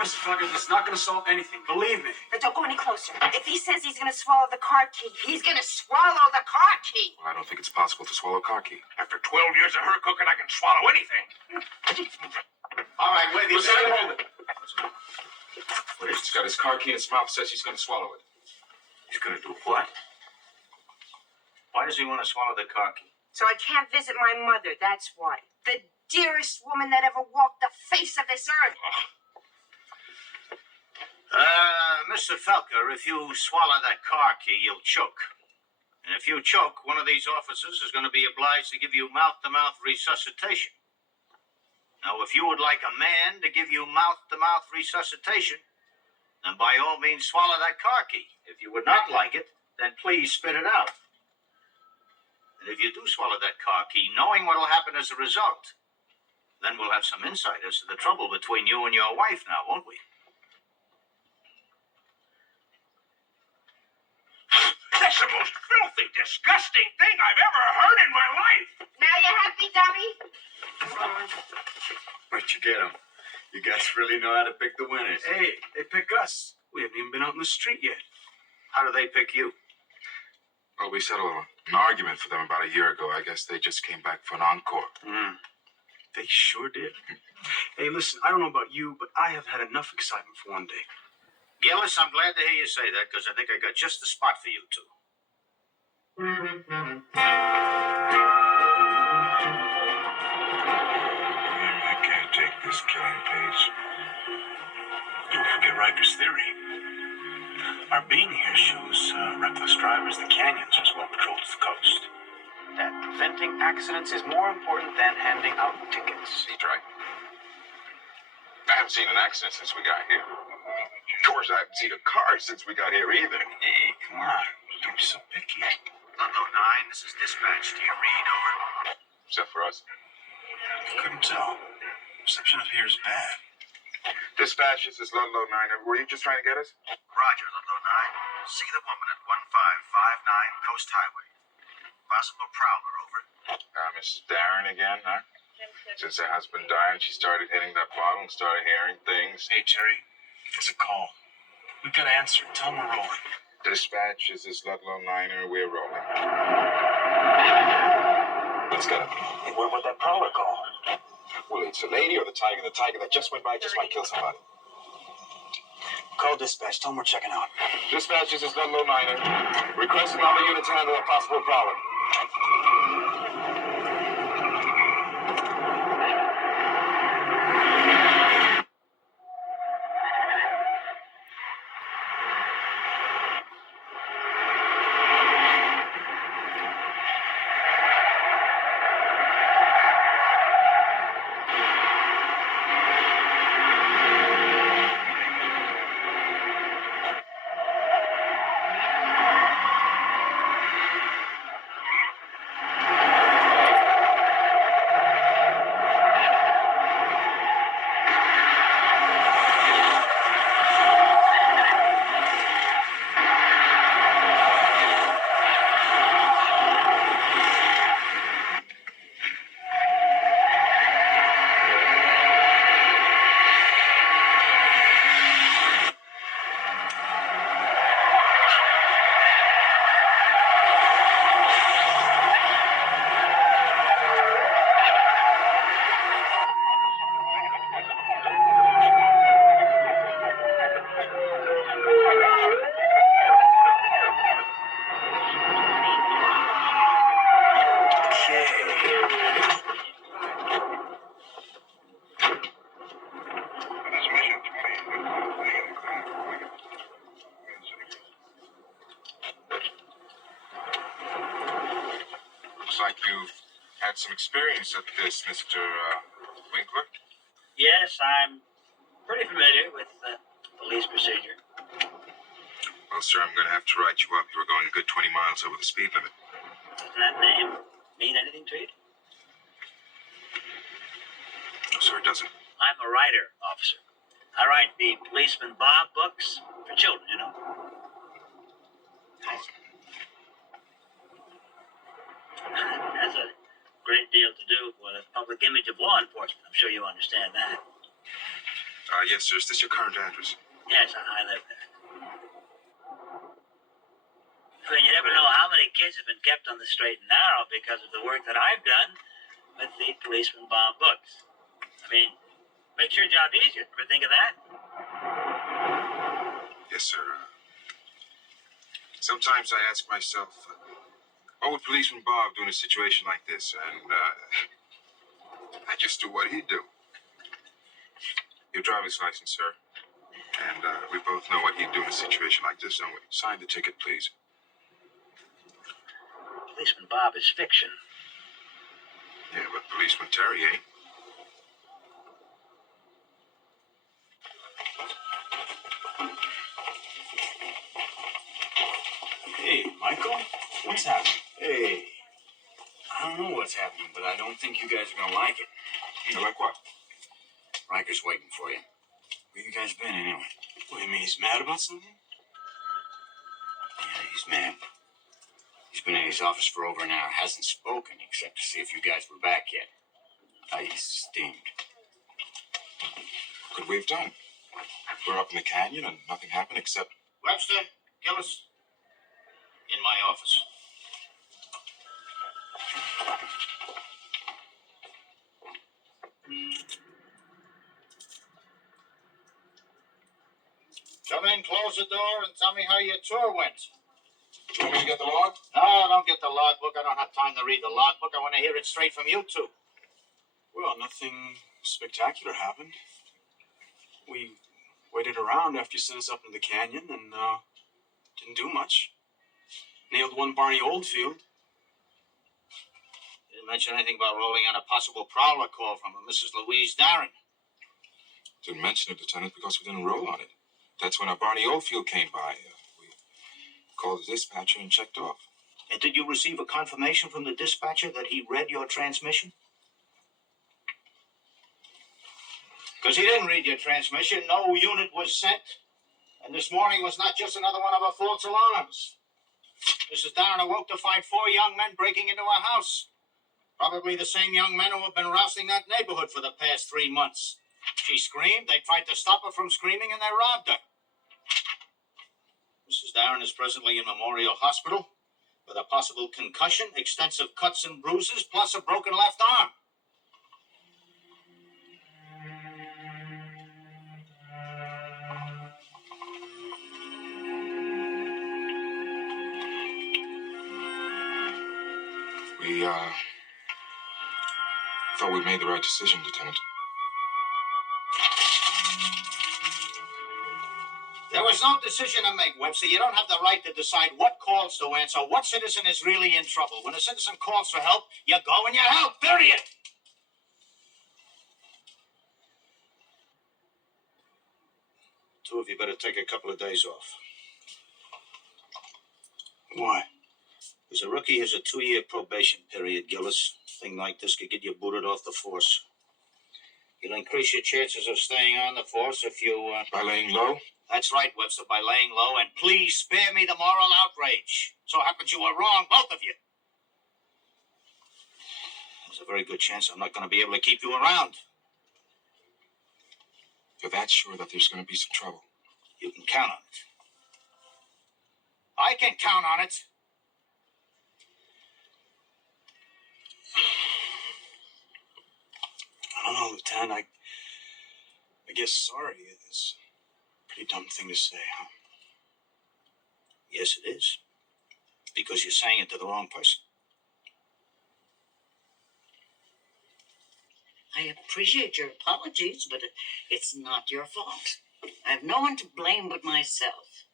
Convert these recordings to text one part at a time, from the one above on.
Mr. Falcon, it's not going to solve anything. Believe me. But don't go any closer. If he says he's going to swallow the car key, he's going to swallow the car key. Well, I don't think it's possible to swallow a car key. After 12 years of her cooking, I can swallow anything. All right, wait. Lieutenant, hold it. Wait, he's got his car key in his mouth, says he's going to swallow it. He's gonna do what? Why does he want to swallow the car key? So I can't visit my mother, that's why. The dearest woman that ever walked the face of this earth. Mr. Felker, if you swallow that car key, you'll choke. And if you choke, one of these officers is going to be obliged to give you mouth-to-mouth resuscitation. Now, if you would like a man to give you mouth-to-mouth resuscitation, then by all means swallow that car key. If you would not like it, then please spit it out. And if you do swallow that car key, knowing what will happen as a result, then we'll have some insight as to the trouble between you and your wife now, won't we? That's the most filthy, disgusting thing I've ever heard in my life. Now you happy, dummy? Where'd you get them? You guys really know how to pick the winners. Hey, they pick us. We haven't even been out in the street yet. How do they pick you? Well, we settled an argument for them about a year ago. I guess they just came back for an encore. They sure did. Hey, listen, I don't know about you, but I have had enough excitement for one day. Gillis, I'm glad to hear you say that, because I think I got just the spot for you two. I can't take this killing pace. Don't forget Riker's theory. Our being here shows reckless drivers the canyons as well patrols the coast. That preventing accidents is more important than handing out tickets. He's right. I haven't seen an accident since we got here. Of course, I haven't seen a car since we got here either. Hey, come on. Don't be so picky. Ludlow 9, this is dispatch. Do you read? Over. Except for us. I couldn't tell. Reception up here is bad. Dispatch, this is Ludlow 9. Were you just trying to get us? Roger, Ludlow 9. See the woman at 1559 Coast Highway. Possible prowler, over. Mrs. Darren again, huh? Since her husband died, she started hitting that bottle and started hearing things. Hey, Terry. It's a call. We've got to answer. Tell them we're rolling. Dispatch, this is Ludlow 9. We're rolling. Let's get it. Hey, what about that prowler call? Well, it's the lady or the tiger. The tiger that just went by just might kill somebody. Call dispatch. Tell them we're checking out. Dispatch, this is Ludlow 9. Requesting all the units handle a possible prowler. Like you've had some experience at this, Mr. Winkler. Yes, I'm pretty familiar with police procedure. Well, sir, I'm going to have to write you up. You were going a good 20 miles over the speed limit. Doesn't that name mean anything to you? No, sir, it doesn't. I'm a writer, officer. I write the Policeman Bob books for children, you know. That's a great deal to do for the public image of law enforcement. I'm sure you understand that. Yes, sir. Is this your current address? Yes, I live there. I mean, you never know how many kids have been kept on the straight and narrow because of the work that I've done with the Policeman Bob books. I mean, makes your job easier. Ever think of that? Yes, sir. Sometimes I ask myself, what would Policeman Bob do in a situation like this? And I just do what he'd do. Your driver's license, sir. And we both know what he'd do in a situation like this, don't we? Sign the ticket, please. Policeman Bob is fiction. Yeah, but Policeman Terry ain't. Hey, Michael, what's happening? Hey, I don't know what's happening, but I don't think you guys are gonna like it. You like what? Riker's waiting for you. Where you guys been anyway? What do you mean, he's mad about something? Yeah, he's mad. He's been in his office for over an hour, hasn't spoken except to see if you guys were back yet. He's steamed. What could we have done? We're up in the canyon and nothing happened except... Webster, Gillis, in my office. Come in, close the door, and tell me how your tour went. Do you want me to get the log? No, don't get the logbook. I don't have time to read the logbook. I want to hear it straight from you two. Well, nothing spectacular happened. We waited around after you sent us up into the canyon and didn't do much. Nailed one Barney Oldfield. You didn't mention anything about rolling on a possible prowler call from a Mrs. Louise Darren. Didn't mention it, Lieutenant, because we didn't roll on it. That's when our Barney Oldfield came by. We called the dispatcher and checked off. And did you receive a confirmation from the dispatcher that he read your transmission? Because he didn't read your transmission. No unit was sent. And this morning was not just another one of her false alarms. Mrs. Darren awoke to find 4 young men breaking into her house. Probably the same young men who have been rousing that neighborhood for the past 3 months. She screamed, they tried to stop her from screaming, and they robbed her. Mrs. Darren is presently in Memorial Hospital with a possible concussion, extensive cuts and bruises, plus a broken left arm. We, thought we made the right decision, Lieutenant. There was no decision to make, Webster. You don't have the right to decide what calls to answer, what citizen is really in trouble. When a citizen calls for help, you go and you help, period. Two of you better take a couple of days off. Why? Because a rookie has a 2-year probation period, Gillis. A thing like this could get you booted off the force. You'll increase your chances of staying on the force if you, By laying low? That's right, Webster, by laying low, and please spare me the moral outrage. So happens you were wrong, both of you. There's a very good chance I'm not going to be able to keep you around. You're that sure that there's going to be some trouble? You can count on it. I can count on it. I don't know, Lieutenant. I guess sorry is a pretty dumb thing to say, huh? Yes, it is. Because you're saying it to the wrong person. I appreciate your apologies, but it's not your fault. I have no one to blame but myself.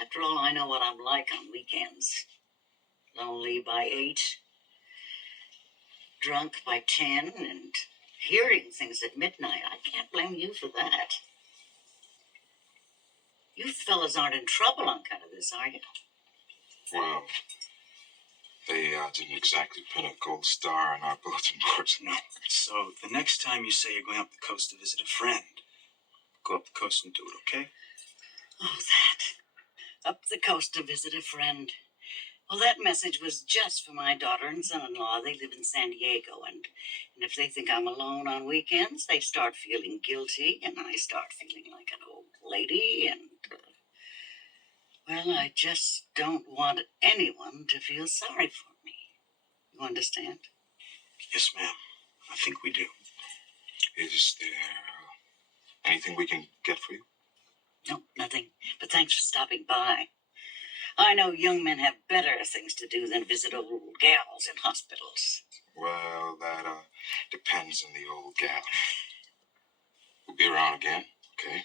After all, I know what I'm like on weekends. Lonely by 8, drunk by 10, and hearing things at midnight. I can't blame you for that. You fellas aren't in trouble on account of this, are you? Well, they didn't exactly pin a gold star on our bulletin boards. No. So the next time you say you're going up the coast to visit a friend, go up the coast and do it, okay? Oh, that. Up the coast to visit a friend. Well, that message was just for my daughter and son-in-law. They live in San Diego, and if they think I'm alone on weekends, they start feeling guilty, and I start feeling like an old lady, and, well, I just don't want anyone to feel sorry for me. You understand? Yes, ma'am. I think we do. Is there anything we can get for you? No, nothing. But thanks for stopping by. I know young men have better things to do than visit old gals in hospitals. Well, that depends on the old gal. We'll be around again, okay?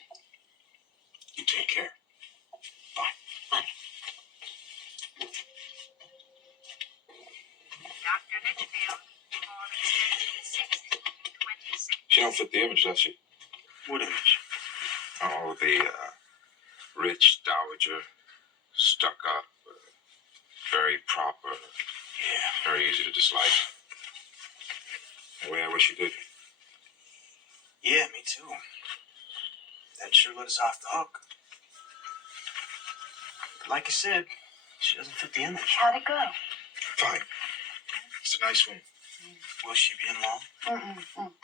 You take care. Bye. Dr. Litchfield, for extension 626. She don't fit the image, does she? What image? Oh, the rich dowager, stuck up, very proper, Yeah. very easy to dislike. The way I wish you did. Yeah, me too. That sure let us off the hook. But like I said, she doesn't fit the image. How'd it go? Fine. It's a nice woman. Will she be in long?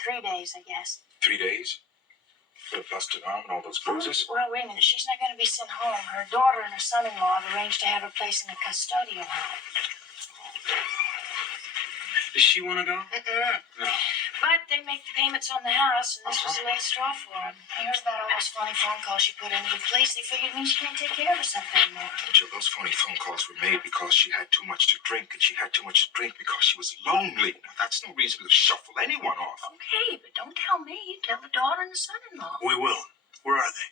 3 days, I guess. 3 days? For a busted arm and all those bruises? Well, wait a minute. She's not going to be sent home. Her daughter and her son-in-law have arranged to have her placed in a custodial home. Does she want to go? No. But they make the payments on the house, and this was the last straw for them. They heard about all those funny phone calls she put into the police. They figured maybe she can't take care of herself anymore. Jill, those phony phone calls were made because she had too much to drink, and she had too much to drink because she was lonely. Now, that's no reason to shuffle anyone off. Okay, but don't tell me. Tell the daughter and the son-in-law. We will. Where are they?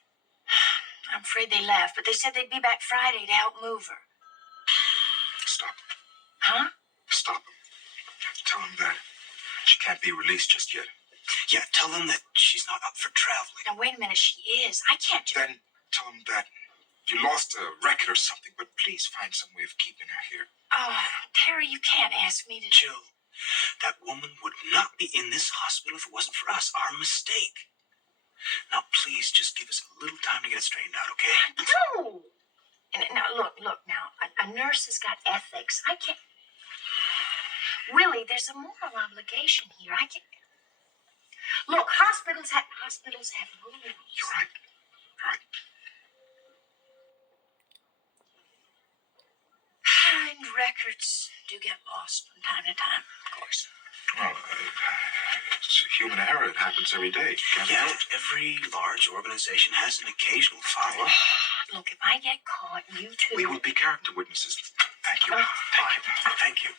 I'm afraid they left, but they said they'd be back Friday to help move her. Stop them. Huh? Stop them. Tell them that she can't be released just yet. Yeah, tell them that she's not up for traveling. Now, wait a minute. She is. I can't just... Then tell them that you lost a record or something, but please find some way of keeping her here. Oh, Terry, you can't ask me to... Jill, that woman would not be in this hospital if it wasn't for us. Our mistake. Now, please, just give us a little time to get it straightened out, okay? No! Now, look, now. A nurse has got ethics. I can't... Willie, there's a moral obligation here. I can't... Look, hospitals have rules. You're right. You're right. And records do get lost from time to time, of course. Well, it's a human error. It happens every day. Can't Yeah, help. every large organization has an occasional foul. Look, if I get caught, you two... We will be character witnesses. Thank you. Thank you.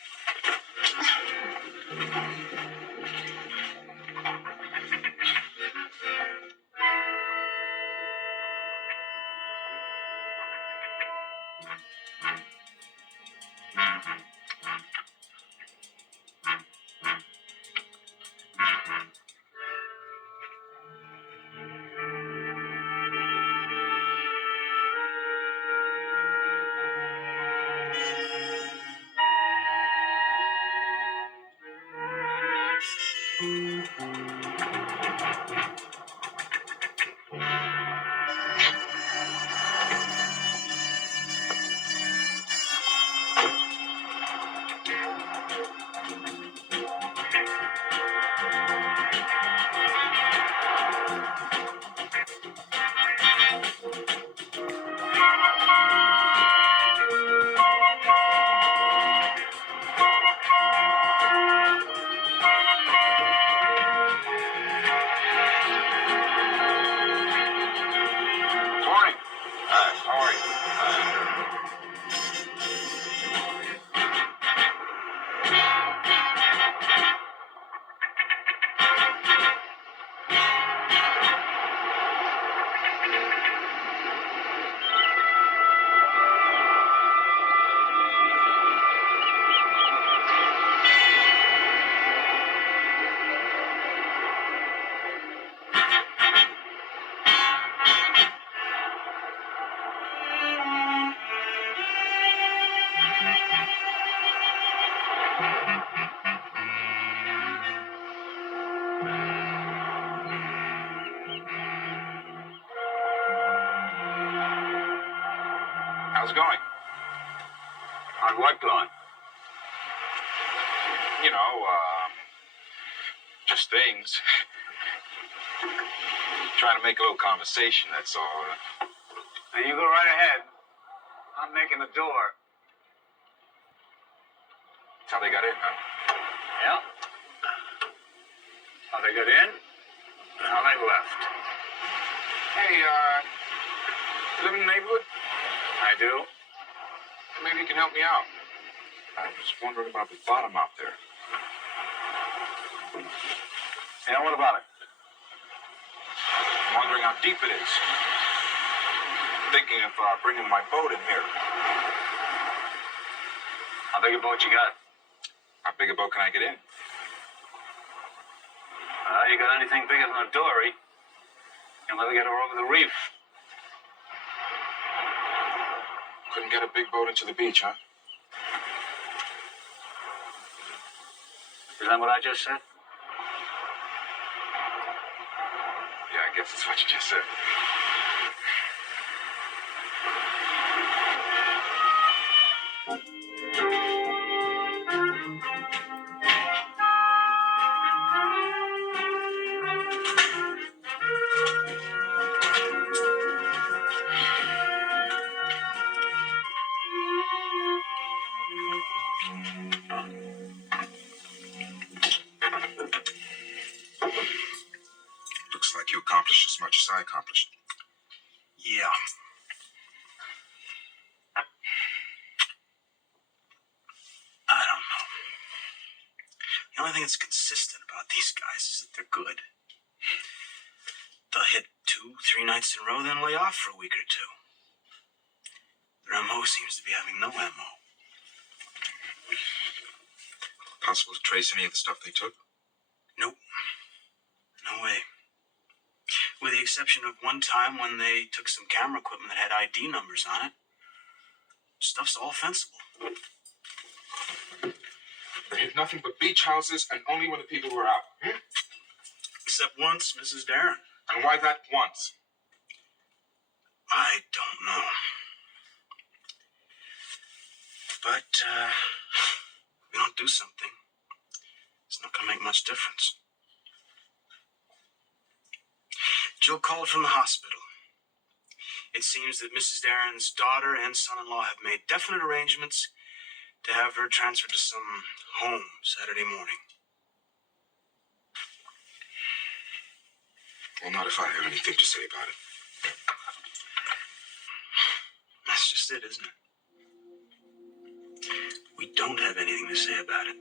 Morning. How are you? How's it going? How'd what going? You know, just things. Trying to make a little conversation, that's all. Now you go right ahead. I'm making the door. That's how they got in, huh? Yeah. How they got in, and how they left. Hey, you live in the neighborhood? I do. Maybe you can help me out. I was wondering about the bottom out there. Yeah, what about it? I'm wondering how deep it is. Thinking of bringing my boat in here. How big a boat you got? How big a boat can I get in? You got anything bigger than a dory? You'll never get her over the reef. Couldn't get a big boat into the beach, huh? Is that what I just said? Yeah, I guess that's what you just said. Looks like you accomplished as much as I accomplished. Yeah. I don't know. The only thing that's consistent about these guys is that they're good. They'll hit 2-3 nights in a row, then lay off for a week or two. Their MO seems to be having no MO. Possible to trace any of the stuff they took? Nope. No way. With the exception of one time when they took some camera equipment that had ID numbers on it. Stuff's all fensible. They hit nothing but beach houses and only when the people were out. Except once, Mrs. Darren. And why that once? I don't know. But, we don't do something. It's not going to make much difference. Jill called from the hospital. It seems that Mrs. Darren's daughter and son-in-law have made definite arrangements to have her transferred to some home Saturday morning. Well, not if I have anything to say about it. That's just it, isn't it? We don't have anything to say about it.